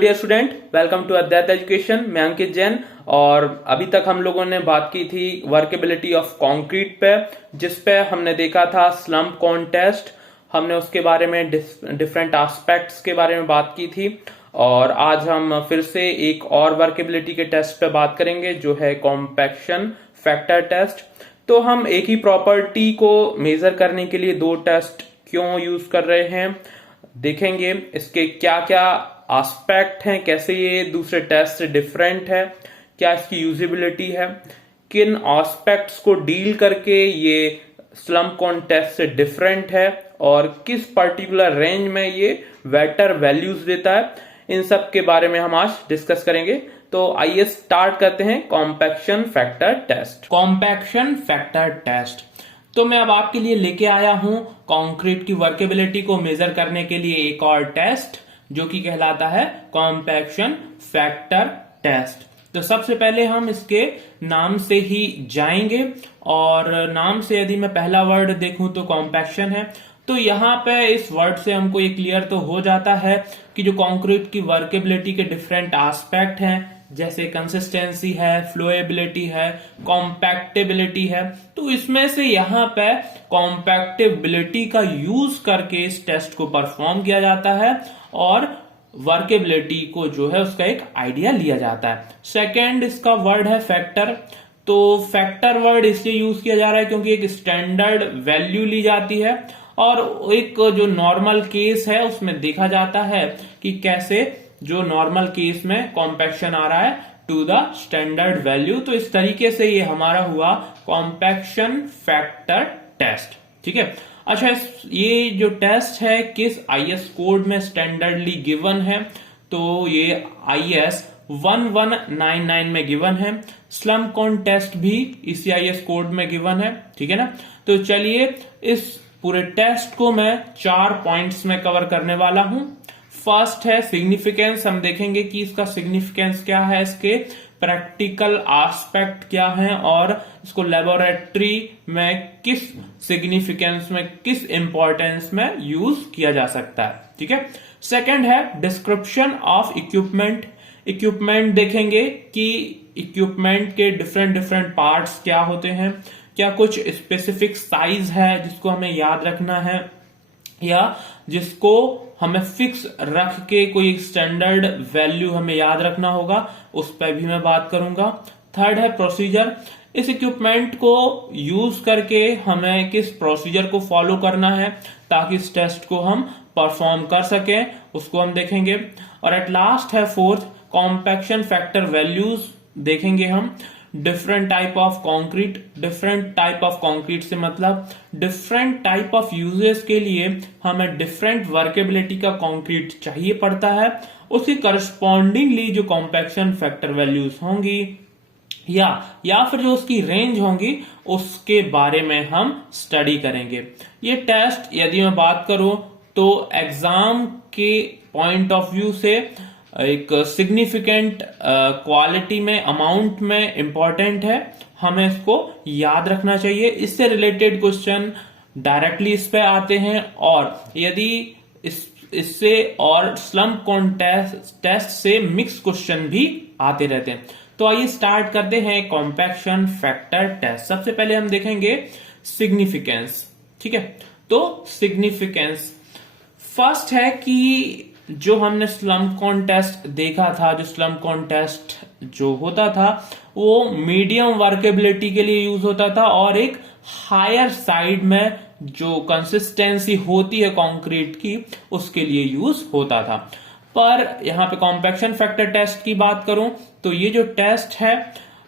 Dear student, welcome to Advait education. मैं अंकित जैन। और अभी तक हम लोगों ने बात की थी वर्केबिलिटी ऑफ कंक्रीट पे, जिस पे हमने देखा था स्लम्प कॉन टेस्ट। हमने उसके बारे में डिफरेंट एस्पेक्ट्स के बारे में बात की थी। और आज हम फिर से एक और वर्केबिलिटी के टेस्ट पे बात करेंगे, जो है कॉम्पैक्शन फैक्टर टेस्ट। तो हम एक ही प्रॉपर्टी को मेजर करने के लिए दो टेस्ट क्यों यूज कर रहे हैं, देखेंगे। इसके क्या क्या एस्पेक्ट हैं, कैसे ये दूसरे टेस्ट से डिफरेंट है, क्या इसकी यूजिबिलिटी है, किन एस्पेक्ट्स को डील करके ये स्लम्प कॉन टेस्ट से डिफरेंट है, और किस पर्टिकुलर रेंज में ये वेटर वैल्यूज देता है। इन सब के बारे में हम आज डिस्कस करेंगे। तो आइए स्टार्ट करते हैं compaction factor test. Compaction factor test तो मैं अब आपके लिए लेके आया हूं कंक्रीट की वर्केबिलिटी को मेजर करने के लिए एक और टेस्ट, जो कि कहलाता है कॉम्पैक्शन फैक्टर टेस्ट। तो सबसे पहले हम इसके नाम से ही जाएंगे, और नाम से यदि मैं पहला वर्ड देखूं तो कॉम्पैक्शन है। तो यहाँ पे इस वर्ड से हमको ये क्लियर तो हो जाता है कि जो कंक्रीट की वर्केबिलिटी के डिफरेंट एस्पेक्ट हैं, जैसे कंसिस्टेंसी है, फ्लोएबिलिटी है, कॉम्पैक्टेबिलिटी है। तो इसमें से यहाँ पे कॉम्पैक्टेबिलिटी का यूज करके इस टेस्ट को परफॉर्म किया जाता है, और वर्केबिलिटी को जो है उसका एक आइडिया लिया जाता है। सेकेंड इसका वर्ड है फैक्टर। तो फैक्टर वर्ड इसलिए यूज किया जा रहा है क्योंकि एक स्टैंडर्ड वैल्यू ली जाती है, और एक जो नॉर्मल केस है उसमें देखा जाता है कि कैसे जो नॉर्मल केस में कॉम्पैक्शन आ रहा है टू द स्टैंडर्ड वैल्यू। तो इस तरीके से ये हमारा हुआ कॉम्पैक्शन फैक्टर टेस्ट। ठीक है। अच्छा, ये जो टेस्ट है किस आईएस कोड में स्टैंडर्डली गिवन है? तो ये आईएस 1199 में गिवन है। स्लम्प कॉन टेस्ट भी इसी आईएस कोड में गिवन है। ठीक है ना। तो चलिए इस पूरे टेस्ट को मैं 4 पॉइंट्स में कवर करने वाला हूं। फर्स्ट है सिग्निफिकेंस। हम देखेंगे कि इसका सिग्निफिकेंस क्या है, इसके प्रैक्टिकल एस्पेक्ट क्या है, और इसको लेबोरेटरी में किस सिग्निफिकेंस में, किस इंपॉर्टेंस में यूज किया जा सकता है। ठीक है। सेकंड है डिस्क्रिप्शन ऑफ इक्विपमेंट। इक्विपमेंट देखेंगे कि इक्विपमेंट के डिफरेंट पार्ट्स क्या होते हैं, क्या कुछ स्पेसिफिक साइज है जिसको हमें याद रखना है, या जिसको हमें फिक्स रख के कोई स्टैंडर्ड वैल्यू हमें याद रखना होगा, उस पर भी मैं बात करूंगा। थर्ड है प्रोसीजर। इस इक्विपमेंट को यूज करके हमें किस प्रोसीजर को फॉलो करना है ताकि इस टेस्ट को हम परफॉर्म कर सकें, उसको हम देखेंगे। और एट लास्ट है फोर्थ कॉम्पैक्शन फैक्टर वैल्यूज देखेंगे हम। Different type of concrete. Different type of concrete से मतलब डिफरेंट टाइप ऑफ यूजेस के लिए हमें डिफरेंट वर्केबिलिटी का कंक्रीट चाहिए पड़ता है। उसकी करस्पॉन्डिंगली जो कॉम्पैक्शन फैक्टर वैल्यूज होंगी या फिर जो उसकी रेंज होंगी, उसके बारे में हम स्टडी करेंगे। ये टेस्ट यदि मैं बात करूं तो एग्जाम के पॉइंट ऑफ व्यू से एक सिग्निफिकेंट क्वालिटी में, अमाउंट में इंपॉर्टेंट है। हमें इसको याद रखना चाहिए। इससे रिलेटेड क्वेश्चन डायरेक्टली इस पे आते हैं, और यदि इससे और स्लम्प कॉन टेस्ट से मिक्स क्वेश्चन भी आते रहते हैं। तो आइए स्टार्ट करते हैं कॉम्पैक्शन फैक्टर टेस्ट। सबसे पहले हम देखेंगे सिग्निफिकेंस। ठीक है। तो सिग्निफिकेंस फर्स्ट है कि जो हमने स्लम्प कॉन टेस्ट देखा था, जो स्लम्प कॉन टेस्ट जो होता था वो मीडियम वर्केबिलिटी के लिए यूज होता था, और एक हायर साइड में जो कंसिस्टेंसी होती है कंक्रीट की उसके लिए यूज होता था। पर यहां पे कॉम्पैक्शन फैक्टर टेस्ट की बात करूं तो ये जो टेस्ट है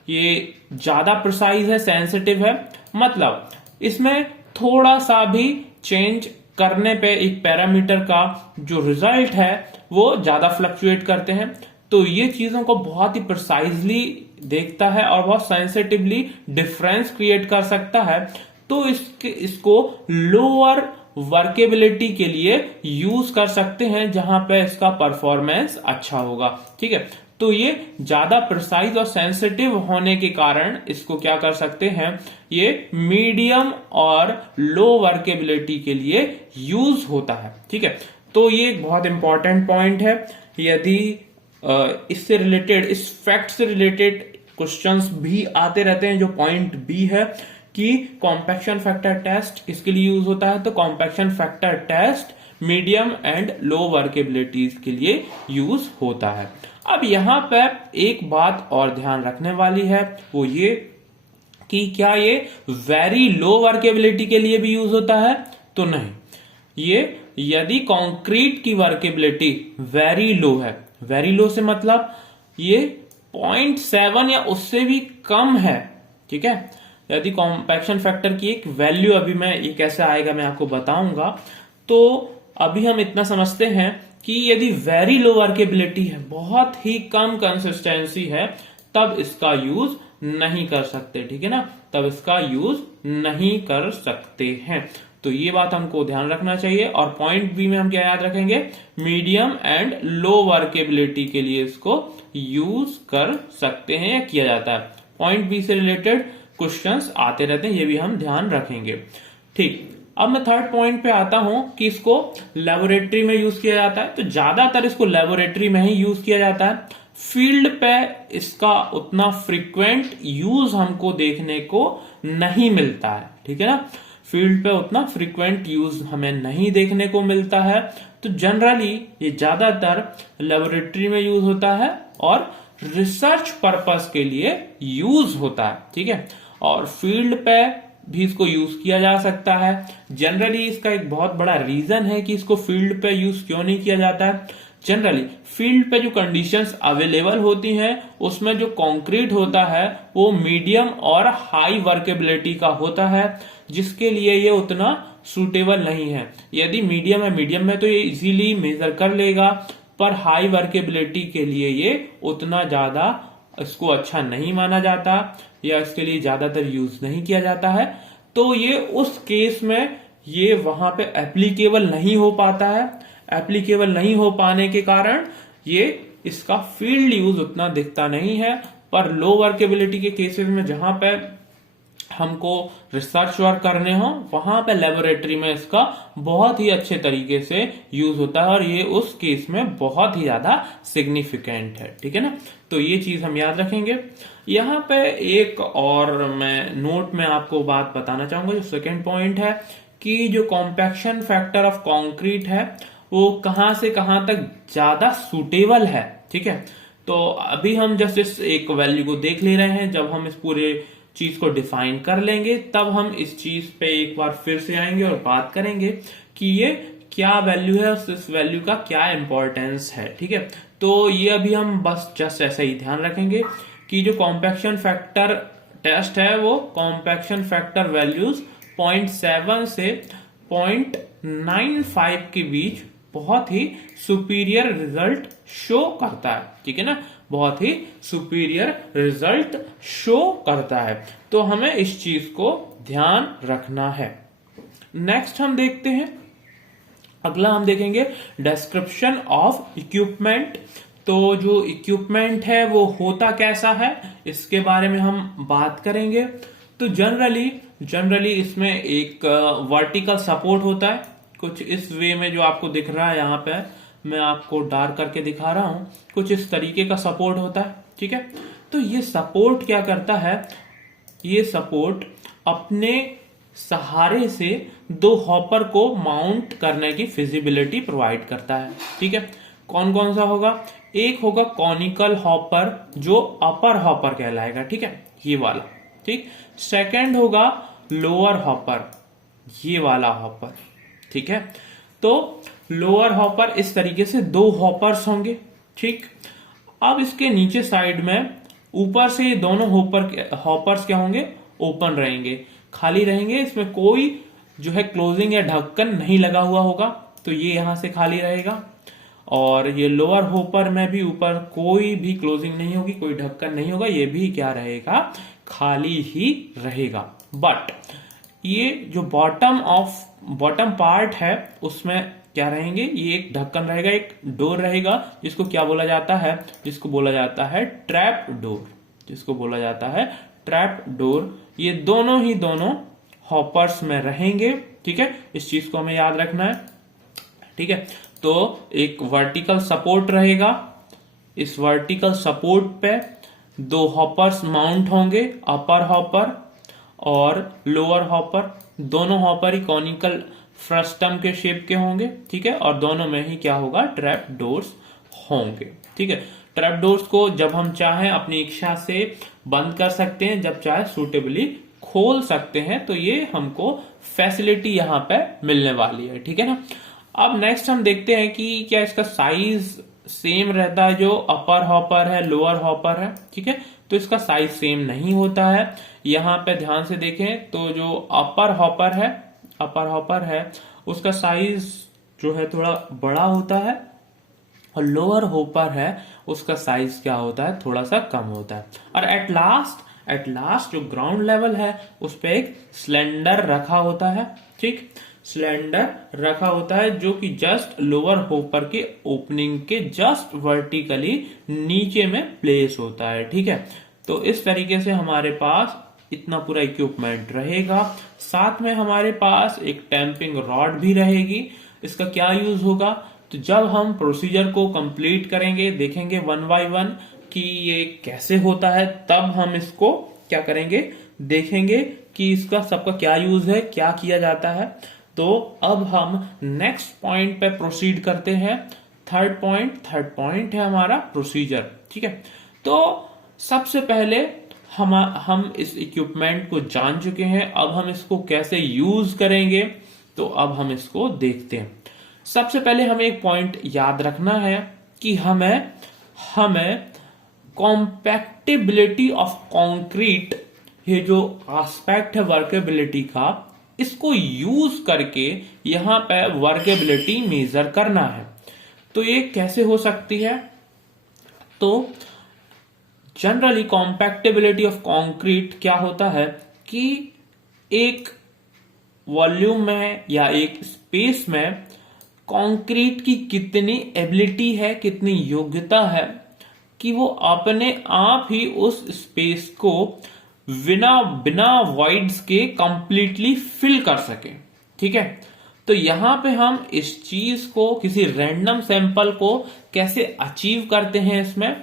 ये ज्यादा प्रिसाइज है, सेंसिटिव है। मतलब इसमें थोड़ा सा भी चेंज करने पे एक पैरामीटर का जो रिजल्ट है वो ज्यादा फ्लक्चुएट करते हैं। तो ये चीजों को बहुत ही प्रिसाइजली देखता है और बहुत सेंसिटिवली डिफरेंस क्रिएट कर सकता है। तो इसको लोअर वर्केबिलिटी के लिए यूज कर सकते हैं, जहां पे इसका परफॉर्मेंस अच्छा होगा। ठीक है। तो ये ज्यादा प्रिसाइज और सेंसिटिव होने के कारण इसको क्या कर सकते हैं, ये मीडियम और लो वर्केबिलिटी के लिए यूज होता है। ठीक है। तो ये एक बहुत इंपॉर्टेंट पॉइंट है। यदि इससे रिलेटेड, इस फैक्ट से रिलेटेड क्वेश्चंस भी आते रहते हैं। जो पॉइंट बी है कि कॉम्पैक्शन फैक्टर टेस्ट किसके लिए यूज होता है, तो compaction factor test medium and low workabilities के लिए यूज होता है। अब यहां पर एक बात और ध्यान रखने वाली है, वो ये कि क्या ये वेरी लो वर्केबिलिटी के लिए भी यूज होता है, तो नहीं। ये यदि कंक्रीट की वर्केबिलिटी वेरी लो है, वेरी लो से मतलब ये 0.7 या उससे भी कम है, ठीक है। यदि कॉम्पैक्शन फैक्टर की एक वैल्यू, अभी मैं ये कैसे आएगा मैं आपको बताऊंगा, तो अभी हम इतना समझते हैं कि यदि वेरी लो वर्केबिलिटी है, बहुत ही कम कंसिस्टेंसी है, तब इसका यूज नहीं कर सकते, ठीक है ना, तब इसका यूज नहीं कर सकते हैं। तो ये बात हमको ध्यान रखना चाहिए। और पॉइंट बी में हम क्या याद रखेंगे, मीडियम एंड लो वर्केबिलिटी के लिए इसको यूज कर सकते हैं या किया जाता है। पॉइंट बी से रिलेटेड क्वेश्चंस आते रहते हैं, ये भी हम ध्यान रखेंगे। ठीक, अब मैं थर्ड पॉइंट पे आता हूं कि इसको लेबोरेटरी में यूज किया जाता है। तो ज्यादातर इसको लेबोरेटरी में ही यूज किया जाता है। फील्ड पे इसका उतना फ्रीक्वेंट यूज हमको देखने को नहीं मिलता है, ठीक है ना, फील्ड पे उतना फ्रीक्वेंट यूज हमें नहीं देखने को मिलता है। तो जनरली ये ज्यादातर लेबोरेटरी में यूज होता है और रिसर्च पर्पस के लिए यूज होता है, ठीक है। और फील्ड पे भी इसको यूज किया जा सकता है। जनरली इसका एक बहुत बड़ा रीजन है कि इसको फील्ड पे यूज क्यों नहीं किया जाता है। जनरली फील्ड पे जो कंडीशंस अवेलेबल होती हैं, उसमें जो कंक्रीट होता है वो मीडियम और हाई वर्केबिलिटी का होता है, जिसके लिए ये उतना सूटेबल नहीं है। यदि मीडियम है, मीडियम में तो ये इजीली मेजर कर लेगा, पर हाई वर्केबिलिटी के लिए ये उतना ज्यादा इसको अच्छा नहीं माना जाता या इसके लिए ज्यादातर यूज नहीं किया जाता है। तो ये उस केस में ये वहां पे एप्लीकेबल नहीं हो पाता है। एप्लीकेबल नहीं हो पाने के कारण ये इसका फील्ड यूज उतना दिखता नहीं है। पर लो वर्केबिलिटी के केसेस में जहां पे हमको रिसर्च वर्क करने हो, वहां पे लेबोरेटरी में इसका बहुत ही अच्छे तरीके से यूज होता है और ये उस केस में बहुत ही ज्यादा सिग्निफिकेंट है, ठीक है ना। तो ये चीज हम याद रखेंगे। यहाँ पे एक और मैं नोट में आपको बात बताना चाहूंगा, जो सेकेंड पॉइंट है कि जो कॉम्पैक्शन फैक्टर ऑफ कॉन्क्रीट है वो कहां से कहां तक ज्यादा सुटेबल है, ठीक है। तो अभी हम जस्ट इस एक वैल्यू को देख ले रहे हैं। जब हम इस पूरे चीज को डिफाइन कर लेंगे तब हम इस चीज पे एक बार फिर से आएंगे और बात करेंगे कि ये क्या वैल्यू है, इस वैल्यू का क्या इंपॉर्टेंस है, ठीक है। तो ये अभी हम बस जस्ट ऐसा ही ध्यान रखेंगे कि जो कॉम्पैक्शन फैक्टर टेस्ट है वो कॉम्पैक्शन फैक्टर वैल्यूज 0.7 से 0.95 के बीच बहुत ही सुपीरियर रिजल्ट शो करता है, ठीक है ना, बहुत ही सुपीरियर रिजल्ट शो करता है। तो हमें इस चीज को ध्यान रखना है। नेक्स्ट हम देखते हैं, अगला हम देखेंगे डिस्क्रिप्शन ऑफ इक्विपमेंट। तो जो इक्विपमेंट है वो होता कैसा है, इसके बारे में हम बात करेंगे। तो जनरली इसमें एक वर्टिकल सपोर्ट होता है, कुछ इस वे में जो आपको दिख रहा है, यहाँ पे मैं आपको डार्क करके दिखा रहा हूं, कुछ इस तरीके का सपोर्ट होता है, ठीक है। तो ये सपोर्ट क्या करता है, ये सपोर्ट अपने सहारे से दो हॉपर को माउंट करने की फिजिबिलिटी प्रोवाइड करता है, ठीक है। कौन कौन सा होगा, एक होगा कॉनिकल हॉपर जो अपर हॉपर कहलाएगा, ठीक है, ये वाला, ठीक। सेकंड होगा लोअर हॉपर, ये वाला हॉपर, ठीक है। तो लोअर हॉपर इस तरीके से दो हॉपर्स होंगे, ठीक। अब इसके नीचे साइड में ऊपर से ये दोनों हॉपर्स क्या होंगे, ओपन रहेंगे, खाली रहेंगे, इसमें कोई जो है क्लोजिंग या ढक्कन नहीं लगा हुआ होगा, तो ये यहां से खाली रहेगा। और ये लोअर हॉपर में भी ऊपर कोई भी क्लोजिंग नहीं होगी, कोई ढक्कन नहीं होगा, ये भी क्या रहेगा, खाली ही रहेगा। बट ये जो बॉटम पार्ट है उसमें क्या रहेंगे, ये एक ढक्कन रहेगा, एक डोर रहेगा, जिसको क्या बोला जाता है, जिसको बोला जाता है ट्रैप डोर, जिसको बोला जाता है ट्रैप डोर। ये दोनों हॉपर्स में रहेंगे, ठीक है। इस चीज को हमें याद रखना है, ठीक है। तो एक वर्टिकल सपोर्ट रहेगा इस वर्टिकल सपोर्ट पे दो हॉपर्स माउंट होंगे, अपर हॉपर और लोअर हॉपर। दोनों हॉपर ही कॉनिकल फ्रस्टम के शेप के होंगे, ठीक है, और दोनों में ही क्या होगा, ट्रैप डोर्स होंगे, ठीक है। ट्रैप डोर्स को जब हम चाहें अपनी इच्छा से बंद कर सकते हैं, जब चाहे सूटेबली खोल सकते हैं, तो ये हमको फैसिलिटी यहां पे मिलने वाली है, ठीक है ना। अब नेक्स्ट हम देखते हैं कि क्या इसका साइज सेम रहता है, जो अपर हॉपर है लोअर हॉपर है, ठीक है। तो इसका साइज सेम नहीं होता है। यहां पे ध्यान से देखें तो जो अपर हॉपर है उसका साइज जो है थोड़ा बड़ा होता है, और लोअर हॉपर है उसका साइज क्या होता है, थोड़ा सा कम होता है। और एट लास्ट जो ग्राउंड लेवल है उस पे एक सिलेंडर रखा होता है, ठीक, सिलेंडर रखा होता है जो कि जस्ट लोअर हॉपर के ओपनिंग के जस्ट वर्टिकली नीचे में प्लेस होता है, ठीक है। तो इस तरीके से हमारे पास इतना पूरा इक्विपमेंट रहेगा। साथ में हमारे पास एक टैंपिंग रॉड भी रहेगी। इसका क्या यूज होगा, तो जब हम प्रोसीजर को कंप्लीट करेंगे, देखेंगे वन बाय वन कि ये कैसे होता है, तब हम इसको क्या करेंगे, देखेंगे कि इसका सबका क्या यूज है, क्या किया जाता है। तो अब हम नेक्स्ट पॉइंट पे प्रोसीड करते हैं। थर्ड पॉइंट है हमारा प्रोसीजर, ठीक है। तो सबसे पहले हम इस इक्विपमेंट को जान चुके हैं, अब हम इसको कैसे यूज करेंगे, तो अब हम इसको देखते हैं। सबसे पहले हमें एक पॉइंट याद रखना है कि हमें कॉम्पैक्टिबिलिटी ऑफ कंक्रीट, ये जो एस्पेक्ट है वर्केबिलिटी का, इसको यूज करके यहां पे वर्केबिलिटी मेजर करना है। तो ये कैसे हो सकती है, तो जनरली कॉम्पैक्टिबिलिटी ऑफ कंक्रीट क्या होता है कि एक वॉल्यूम में या एक स्पेस में कंक्रीट की कितनी एबिलिटी है, कितनी योग्यता है कि वो अपने आप ही उस स्पेस को बिना वॉइड्स के कंप्लीटली फिल कर सके, ठीक है। तो यहां पे हम इस चीज को, किसी रैंडम सैंपल को कैसे अचीव करते हैं इसमें,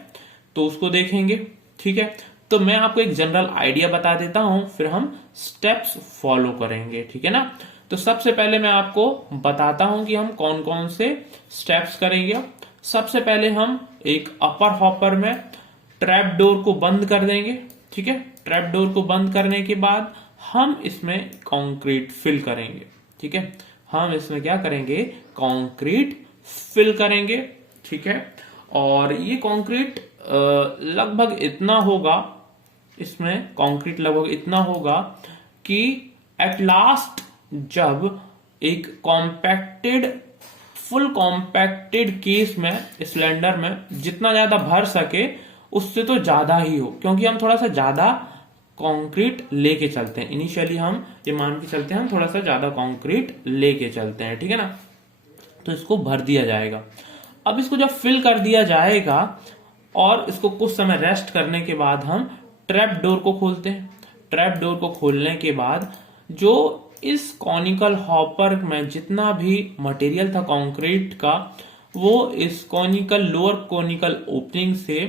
तो उसको देखेंगे, ठीक है। तो मैं आपको एक जनरल आइडिया बता देता हूं, फिर हम स्टेप्स फॉलो करेंगे, ठीक है ना। तो सबसे पहले मैं आपको बताता हूं कि हम कौन कौन से स्टेप्स करेंगे। सबसे पहले हम एक अपर हॉपर में ट्रैप डोर को बंद कर देंगे, ठीक है। ट्रैप डोर को बंद करने के बाद हम इसमें कंक्रीट फिल करेंगे, ठीक है। हम इसमें क्या करेंगे, कंक्रीट फिल करेंगे, ठीक है। और ये कंक्रीट लगभग इतना होगा, इसमें कंक्रीट लगभग इतना होगा कि एट लास्ट जब एक फुल कॉम्पैक्टेड केस में, सिलेंडर में जितना ज्यादा भर सके उससे तो ज्यादा ही हो, क्योंकि हम थोड़ा सा ज्यादा कंक्रीट लेके चलते हैं। इनिशियली हम ये मान के चलते हैं हम थोड़ा सा ज्यादा कंक्रीट लेके चलते हैं, ठीक है ना। तो इसको भर दिया जाएगा। अब इसको जब फिल कर दिया जाएगा और इसको कुछ समय रेस्ट करने के बाद हम ट्रैप डोर को खोलते हैं। ट्रैप डोर को खोलने के बाद जो इस कॉनिकल हॉपर में जितना भी मटेरियल था कंक्रीट का, वो इस लोअर कॉनिकल ओपनिंग से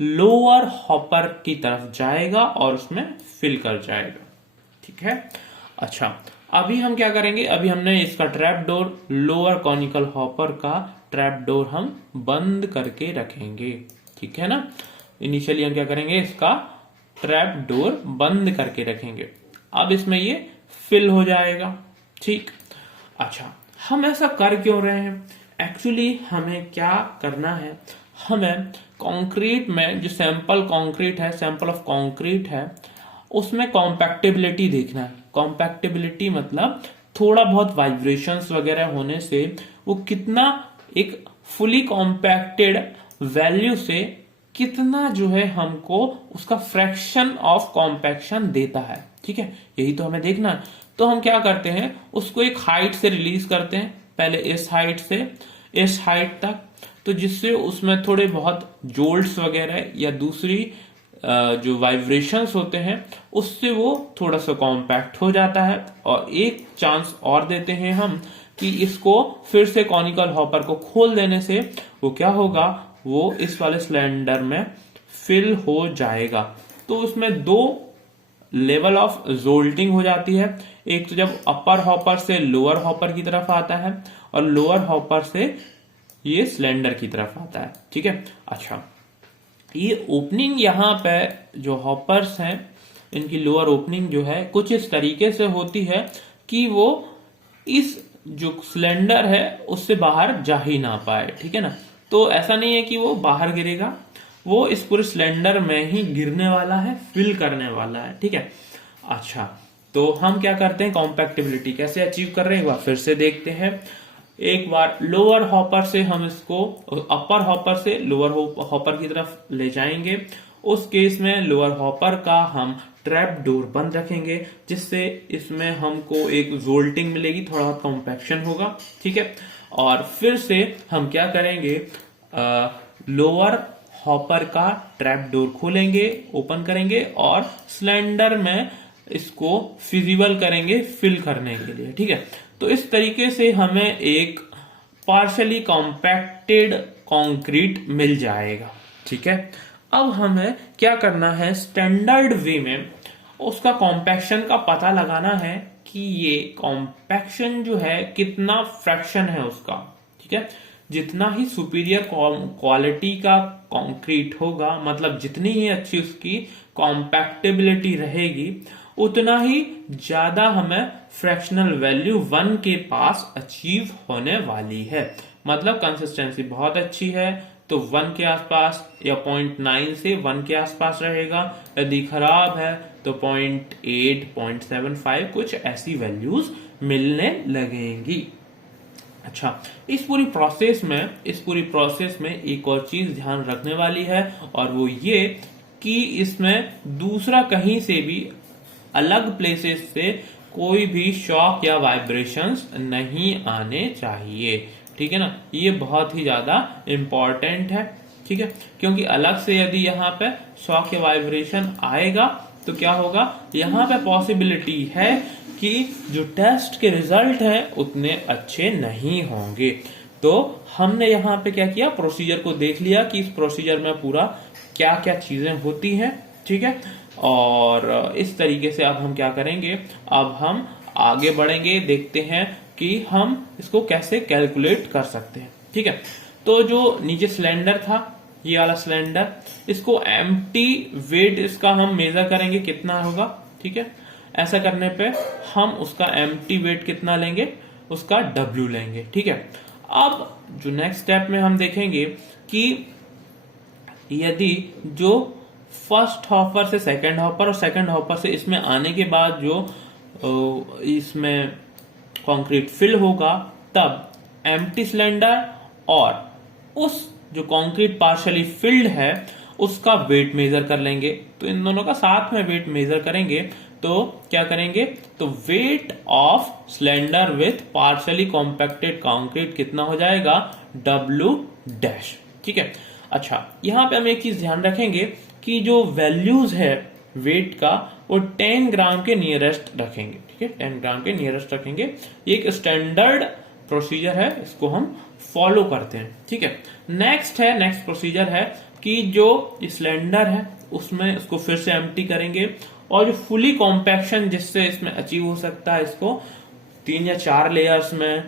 लोअर हॉपर की तरफ जाएगा और उसमें फिल कर जाएगा, ठीक है। अच्छा, अभी हम क्या करेंगे, अभी हमने इसका trap door, lower conical hopper का ट्रैप डोर हम बंद करके रखेंगे, ठीक है ना। इनिशियली हम क्या करेंगे, इसका ट्रैप डोर बंद करके रखेंगे। अब इसमें ये फिल हो जाएगा, ठीक। अच्छा, हम ऐसा कर क्यों रहे हैं, एक्चुअली हमें क्या करना है, हमें कंक्रीट में जो सैंपल ऑफ कंक्रीट है उसमें कॉम्पैक्टिबिलिटी देखना है। कॉम्पैक्टिबिलिटी मतलब थोड़ा बहुत वाइब्रेशंस वगैरह होने से वो कितना एक फुली कॉम्पैक्टेड वैल्यू से कितना जो है हमको उसका फ्रैक्शन ऑफ कॉम्पैक्शन देता है, ठीक है। यही तो हमें देखना है। तो हम क्या करते हैं, उसको एक हाइट से रिलीज करते हैं, पहले इस हाइट से इस हाइट तक, तो जिससे उसमें थोड़े बहुत जोल्ट्स वगैरह या दूसरी जो वाइब्रेशंस होते हैं उससे वो थोड़ा सा कॉम्पैक्ट हो जाता है। और एक चांस और देते हैं हम कि इसको फिर से कॉनिकल हॉपर को खोल देने से वो क्या होगा, वो इस वाले सिलेंडर में फिल हो जाएगा। तो उसमें दो लेवल ऑफ जोल्टिंग हो जाती है। एक तो जब अपर हॉपर से लोअर हॉपर की तरफ आता है और लोअर हॉपर से ये सिलेंडर की तरफ आता है। ठीक है, अच्छा, ये ओपनिंग यहाँ पे जो हॉपर्स हैं इनकी लोअर ओपनिंग जो है कुछ इस तरीके से होती है कि वो इस जो सिलेंडर है उससे बाहर जा ही ना पाए। ठीक है ना, तो ऐसा नहीं है कि वो बाहर गिरेगा, वो इस पूरे सिलेंडर में ही गिरने वाला है, फिल करने वाला है। ठीक है, अच्छा, तो हम क्या करते हैं, कॉम्पैक्टिबिलिटी कैसे अचीव कर रहे हैं एक बार फिर से देखते हैं। एक बार लोअर हॉपर से हम इसको अपर हॉपर से लोअर हॉपर की तरफ ले जाएंगे। उस केस में लोअर हॉपर का हम ट्रैप डोर बंद रखेंगे, जिससे इसमें हमको एक जोल्टिंग मिलेगी, थोड़ा कॉम्पैक्शन होगा। ठीक है, और फिर से हम क्या करेंगे, लोअर हॉपर का ट्रैप डोर खोलेंगे, ओपन करेंगे और सिलेंडर में इसको फिजिबल करेंगे फिल करने के लिए। ठीक है, तो इस तरीके से हमें एक पार्शली कॉम्पैक्टेड कंक्रीट मिल जाएगा। ठीक है, अब हमें क्या करना है, स्टैंडर्ड वे में उसका कॉम्पैक्शन का पता लगाना है कि ये कॉम्पैक्शन जो है कितना फ्रैक्शन है उसका। ठीक है, जितना ही सुपीरियर क्वालिटी का कंक्रीट होगा, मतलब जितनी ही अच्छी उसकी कॉम्पैक्टेबिलिटी रहेगी, उतना ही ज्यादा हमें फ्रैक्शनल वैल्यू 1 के पास अचीव होने वाली है। मतलब कंसिस्टेंसी बहुत अच्छी है तो 1 के आसपास या 0.9 से 1 के आसपास रहेगा। यदि खराब है तो 0.8, 0.75 कुछ ऐसी वैल्यूज मिलने लगेंगी। अच्छा, इस पूरी प्रोसेस में एक और चीज ध्यान रखने वाली है, और वो ये कि इसमें दूसरा कहीं से भी अलग प्लेसेस से कोई भी शॉक या वाइब्रेशंस नहीं आने चाहिए। ठीक है ना, ये बहुत ही ज्यादा इंपॉर्टेंट है। ठीक है, क्योंकि अलग से यदि यहाँ पे शॉक या वाइब्रेशन आएगा तो क्या होगा, यहाँ पे पॉसिबिलिटी है कि जो टेस्ट के रिजल्ट हैं उतने अच्छे नहीं होंगे। तो हमने यहाँ पे क्या किया, प्रोसीजर को देख लिया कि इस प्रोसीजर में पूरा क्या क्या चीजें होती हैं। ठीक है, और इस तरीके से अब हम क्या करेंगे, अब हम आगे बढ़ेंगे, देखते हैं कि हम इसको कैसे कैलकुलेट कर सकते हैं। ठीक है, तो जो नीचे सिलेंडर था, ये वाला सिलेंडर, इसको एम्प्टी वेट इसका हम मेजर करेंगे कितना होगा। ठीक है, ऐसा करने पे हम उसका एम्प्टी वेट कितना लेंगे, उसका W लेंगे। ठीक है, अब जो नेक्स्ट स्टेप में हम देखेंगे कि यदि जो फर्स्ट हॉपर से सेकंड हॉपर और सेकंड हॉपर से इसमें आने के बाद जो इसमें कंक्रीट फिल होगा, तब एम्प्टी सिलेंडर और उस जो कंक्रीट पार्शियली फिल्ड है उसका वेट मेजर कर लेंगे। तो इन दोनों का साथ में वेट मेजर करेंगे तो क्या करेंगे, तो weight of cylinder with partially compacted concrete कितना हो जाएगा, W डैश। ठीक है, अच्छा, यहाँ पे हम एक चीज ध्यान रखेंगे कि जो वैल्यूज है वेट का वो 10 ग्राम के नियरेस्ट रखेंगे। ठीक है, 10 ग्राम के नियरेस्ट रखेंगे। ये एक स्टैंडर्ड प्रोसीजर है, इसको हम फॉलो करते हैं। ठीक है, नेक्स्ट प्रोसीजर है कि जो सिलेंडर है उसमें उसको फिर से एम्प्टी करेंगे, और जो फुली कॉम्पैक्शन जिससे इसमें अचीव हो सकता है, इसको 3 या 4 लेयर्स में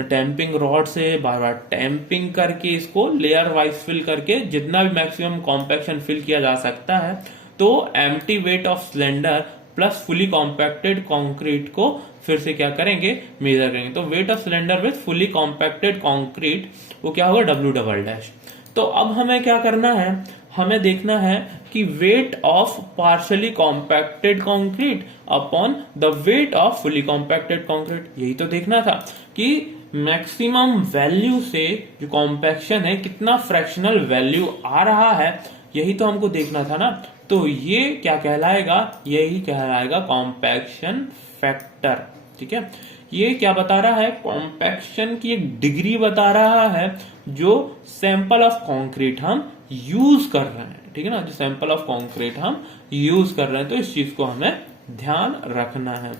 टैंपिंग रॉड से बार बार टैंपिंग करके इसको लेयर वाइज फिल करके जितना भी मैक्सिमम कॉम्पैक्शन फिल किया जा सकता है, तो empty weight of cylinder plus fully compacted concrete को फिर से क्या करेंगे, मेजर करेंगे। तो weight of cylinder with fully compacted concrete वो क्या होगा, W डबल डैश। तो अब हमें क्या करना है, हमें देखना है कि weight of partially compacted concrete upon the weight of fully compacted concrete. यही तो देखना था कि मैक्सिमम वैल्यू से जो कॉम्पैक्शन है कितना फ्रैक्शनल वैल्यू आ रहा है, यही तो हमको देखना था ना। तो ये क्या कहलाएगा, यही कहलाएगा कॉम्पैक्शन फैक्टर। ठीक है, ये क्या बता रहा है, कॉम्पैक्शन की एक डिग्री बता रहा है जो सैंपल ऑफ कंक्रीट हम यूज कर रहे हैं। ठीक है ना, जो सैंपल ऑफ कंक्रीट हम यूज कर रहे हैं, तो इस चीज को हमें ध्यान रखना है।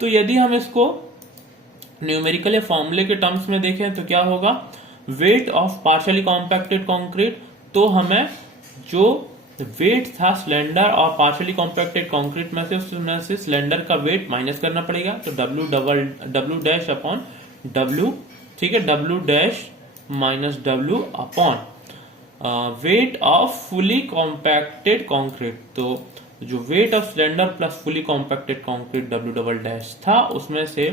तो यदि हम इसको न्यूमेरिकल या फॉर्मूले के टर्म्स में देखें तो क्या होगा, weight of partially compacted concrete, तो हमें जो वेट था सिलेंडर और पार्शियली कॉम्पैक्टेड कंक्रीट में से, उसमें से सिलेंडर का वेट माइनस करना पड़ेगा, तो डब्ल्यू डैश अपॉन डब्ल्यू, ठीक है, W dash minus W upon weight of fully compacted concrete. तो जो weight of cylinder plus fully compacted concrete W double dash था, उसमें से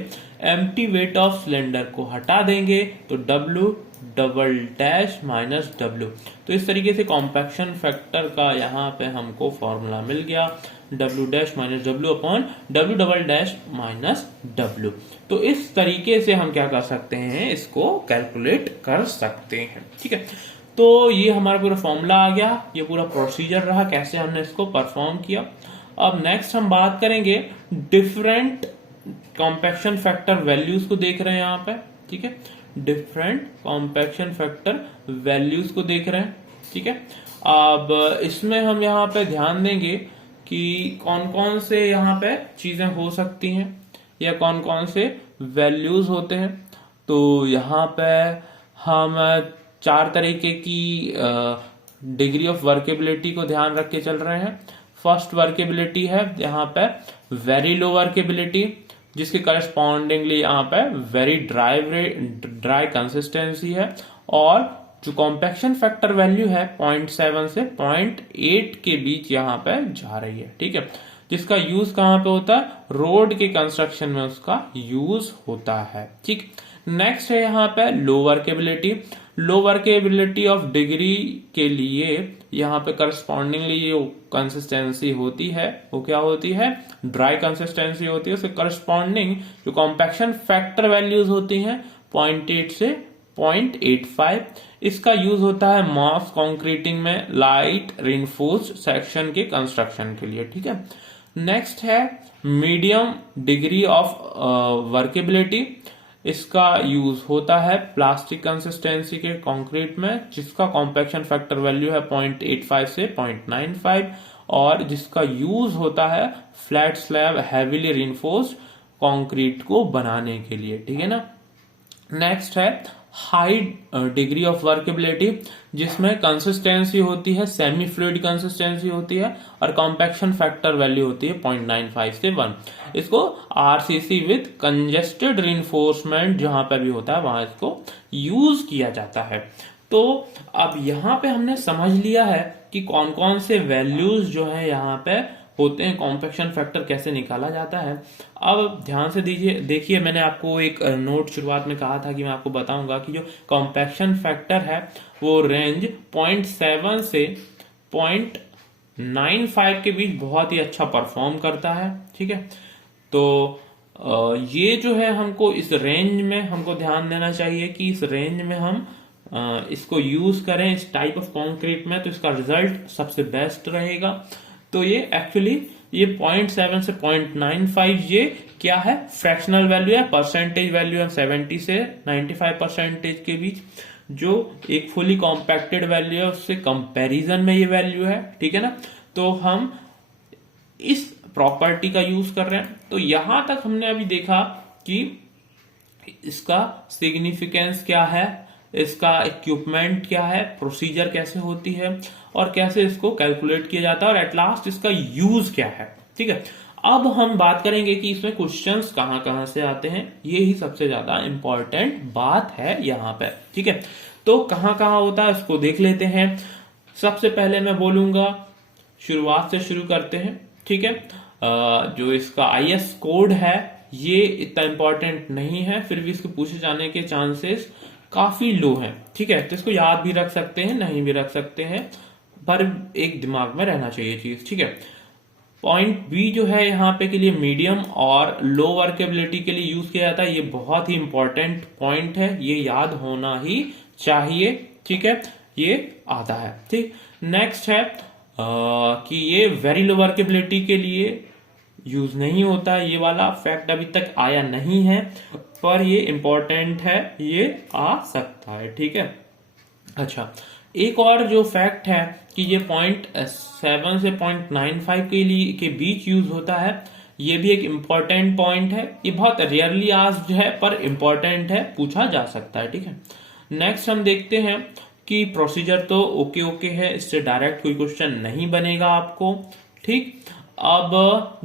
एम्प्टी वेट ऑफ सिलेंडर को हटा देंगे तो W double dash minus W. तो इस तरीके से कॉम्पैक्शन फैक्टर का यहाँ पे हमको फॉर्मूला मिल गया, W dash minus W upon W double dash minus W. तो इस तरीके से हम क्या कर सकते हैं, इसको कैलकुलेट कर सकते हैं, ठीक है। तो ये हमारा पूरा फॉर्मूला आ गया, ये पूरा प्रोसीजर रहा कैसे हमने इसको परफॉर्म किया। अब नेक्स्ट हम बात करेंगे डिफरेंट कॉम्पैक्शन फैक्टर वैल्यूज को देख रहे हैं यहाँ पे, ठीक है, डिफरेंट कॉम्पैक्शन फैक्टर वैल्यूज को देख रहे हैं, ठीक है। अब इसमें हम यहाँ पे ध्यान देंगे कि कौन कौन से यहाँ पे चीजें हो सकती हैं या कौन कौन से वैल्यूज होते हैं। तो यहाँ पे हम 4 तरीके की डिग्री ऑफ वर्केबिलिटी को ध्यान रख के चल रहे हैं। फर्स्ट वर्केबिलिटी है यहाँ पे वेरी लो वर्केबिलिटी, जिसके करस्पॉन्डिंगली यहाँ पे वेरी ड्राई कंसिस्टेंसी है, और जो कॉम्पैक्शन फैक्टर वैल्यू है 0.7 से 0.8 के बीच यहाँ पे जा रही है, ठीक है, जिसका यूज कहाँ पे होता है, रोड के कंस्ट्रक्शन में उसका यूज होता है, ठीक। नेक्स्ट है यहाँ पे low workability. Low workability of degree के लिए यहाँ पे करस्पॉन्डिंगली जो कंसिस्टेंसी होती है वो क्या होती है, ड्राई कंसिस्टेंसी होती है। उसके करस्पॉन्डिंग जो कॉम्पैक्शन फैक्टर वैल्यूज होती हैं 0.8 से 0.85। इसका यूज होता है मास कंक्रीटिंग में लाइट रिइंफोर्स्ड सेक्शन के कंस्ट्रक्शन के लिए, ठीक है। नेक्स्ट है मीडियम डिग्री ऑफ वर्केबिलिटी। इसका यूज होता है प्लास्टिक कंसिस्टेंसी के कंक्रीट में, जिसका कॉम्पैक्शन फैक्टर वैल्यू है 0.85 से 0.95, और जिसका यूज होता है flat slab heavily reinforced concrete को बनाने के लिए, ठीक है ना। नेक्स्ट है हाई डिग्री ऑफ वर्केबिलिटी, जिसमें कंसिस्टेंसी होती है सेमी फ्लूइड कंसिस्टेंसी होती है, और कॉम्पैक्शन फैक्टर वैल्यू होती है 0.95 से 1। इसको आरसीसी विद कंजेस्टेड रिइंफोर्समेंट जहां पर भी होता है वहां इसको यूज किया जाता है। तो अब यहाँ पे हमने समझ लिया है कि कौन कौन से वैल्यूज जो है यहाँ पे होते हैं, कॉम्पैक्शन फैक्टर कैसे निकाला जाता है। अब ध्यान से देखिए, मैंने आपको एक नोट शुरुआत में कहा था कि मैं आपको बताऊंगा कि जो कॉम्पैक्शन फैक्टर है वो रेंज 0.7 से 0.95 के बीच बहुत ही अच्छा परफॉर्म करता है, ठीक है। तो ये जो है हमको इस रेंज में हमको ध्यान देना चाहिए कि इस रेंज में हम इसको यूज करें इस टाइप ऑफ कॉन्क्रीट में, तो इसका रिजल्ट सबसे बेस्ट रहेगा। तो ये एक्चुअली ये 0.7 से 0.95 ये क्या है, फ्रैक्शनल वैल्यू है, परसेंटेज वैल्यू है 70 से 95% के बीच। जो एक फुली कॉम्पैक्टेड वैल्यू है उससे कंपैरिजन में ये वैल्यू है, ठीक है ना। तो हम इस प्रॉपर्टी का यूज कर रहे हैं। तो यहां तक हमने अभी देखा कि इसका सिग्निफिकेंस क्या है, इसका इक्विपमेंट क्या है, प्रोसीजर कैसे होती है, और कैसे इसको कैलकुलेट किया जाता है, और एट लास्ट इसका यूज क्या है, ठीक है। अब हम बात करेंगे कि इसमें क्वेश्चंस कहां कहां से आते हैं, ये ही सबसे ज्यादा इंपॉर्टेंट बात है यहाँ पे, ठीक है। तो कहां कहां होता है उसको देख लेते हैं। सबसे पहले मैं बोलूंगा, शुरुआत से शुरू करते हैं, ठीक है। जो इसका IS कोड है ये इतना इंपॉर्टेंट नहीं है, फिर भी इसके पूछे जाने के चांसेस काफी लो हैं, ठीक है। तो इसको याद भी रख सकते हैं, नहीं भी रख सकते हैं, पर एक दिमाग में रहना चाहिए चीज, ठीक है। पॉइंट बी जो है यहाँ पे के लिए मीडियम और लो वर्केबिलिटी के लिए यूज किया जाता है। ये बहुत ही इंपॉर्टेंट पॉइंट है, ये याद होना ही चाहिए, ठीक है, ये आता है, ठीक। नेक्स्ट है कि ये वेरी लो वर्केबिलिटी के लिए यूज नहीं होता है, ये वाला फैक्ट अभी तक आया नहीं है, पर ये इंपॉर्टेंट है, ये आ सकता है, ठीक है। अच्छा, एक और जो फैक्ट है कि ये 0.7 से 0.95 के बीच यूज होता है, ये भी एक इम्पोर्टेंट पॉइंट है। ये बहुत रेयरली आस्क्ड है पर इम्पोर्टेंट है, पूछा जा सकता है, ठीक है। नेक्स्ट हम देखते हैं कि प्रोसीजर तो ओके ओके है, इससे डायरेक्ट कोई क्वेश्चन नहीं बनेगा आपको। ठीक, अब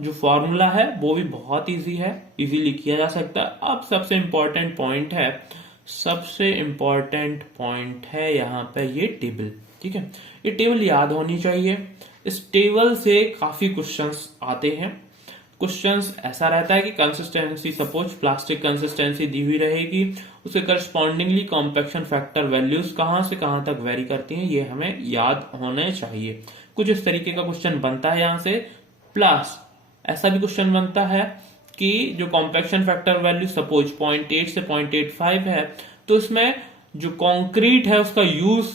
जो फॉर्मूला है वो भी बहुत इजी है, इजीली किया जा सकता है। अब सबसे इंपॉर्टेंट पॉइंट है यहाँ पे ये टेबल। ठीक है, ये टेबल याद होनी चाहिए। इस टेबल से काफी क्वेश्चंस आते हैं। क्वेश्चंस ऐसा रहता है कि कंसिस्टेंसी, सपोज प्लास्टिक कंसिस्टेंसी दी हुई रहेगी, उसके करस्पॉन्डिंगली कॉम्पैक्शन फैक्टर वैल्यूज कहां से कहां तक वेरी करती हैं, ये हमें याद होने चाहिए। कुछ इस तरीके का क्वेश्चन बनता है यहां से। प्लस ऐसा भी क्वेश्चन बनता है कि जो कॉम्पैक्शन फैक्टर वैल्यू सपोज 0.8 से 0.85 है, तो इसमें जो कॉन्क्रीट है उसका यूज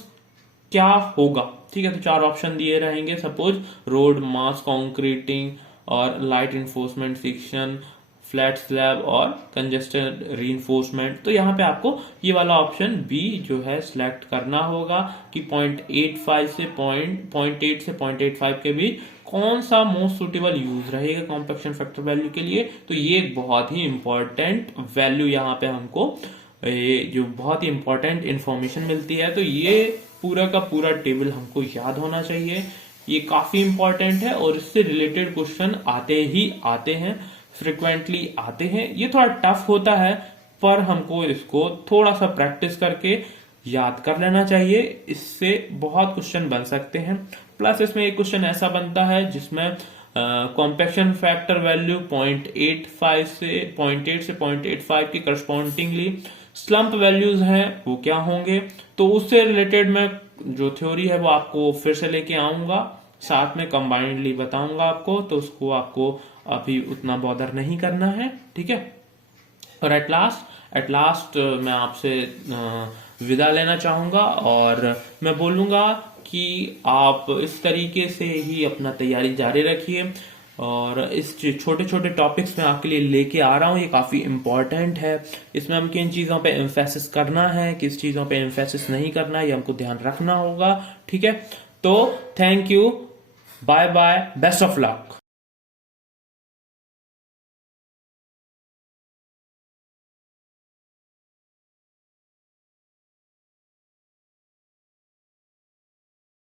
क्या होगा। ठीक है, तो 4 ऑप्शन दिए रहेंगे, सपोज रोड, मास कॉन्क्रीटिंग और light enforcement section, flat slab और कंजेस्टेड रीइंफोर्समेंट। तो यहाँ पे आपको ये वाला ऑप्शन बी जो है सिलेक्ट करना होगा कि 0.8 से 0.85 के बीच कौन सा मोस्ट सुटेबल यूज रहेगा कॉम्पैक्शन फैक्टर वैल्यू के लिए। तो ये एक बहुत ही इंपॉर्टेंट वैल्यू यहाँ पे हमको, ये जो बहुत ही इंपॉर्टेंट इंफॉर्मेशन मिलती है। तो ये पूरा का पूरा टेबल हमको याद होना चाहिए। ये काफी इंपॉर्टेंट है और इससे रिलेटेड क्वेश्चन आते हैं, फ्रिक्वेंटली आते हैं। ये थोड़ा टफ होता है, पर हमको इसको थोड़ा सा प्रैक्टिस करके याद कर लेना चाहिए, इससे बहुत क्वेश्चन बन सकते हैं। प्लस इसमें एक क्वेश्चन ऐसा बनता है जिसमें कॉम्पैक्शन फैक्टर वैल्यू 0.8 से 0.85 के करस्पॉन्डिंगली स्लम्प वैल्यूज हैं वो क्या होंगे। तो उससे रिलेटेड मैं जो थ्योरी है वो आपको फिर से लेके आऊंगा, साथ में कंबाइंडली बताऊंगा आपको, तो उसको आपको अभी उतना बॉदर नहीं करना है। ठीक है, और एट लास्ट मैं आपसे विदा लेना चाहूंगा और मैं बोलूंगा कि आप इस तरीके से ही अपना तैयारी जारी रखिए। और इस छोटे छोटे टॉपिक्स में आपके लिए लेके आ रहा हूँ, ये काफी इंपॉर्टेंट है। इसमें हम किन चीजों पे एम्फेसिस करना है, किस चीजों पे एम्फेसिस नहीं करना है, ये हमको ध्यान रखना होगा। ठीक है, तो thank you, bye bye, best of luck.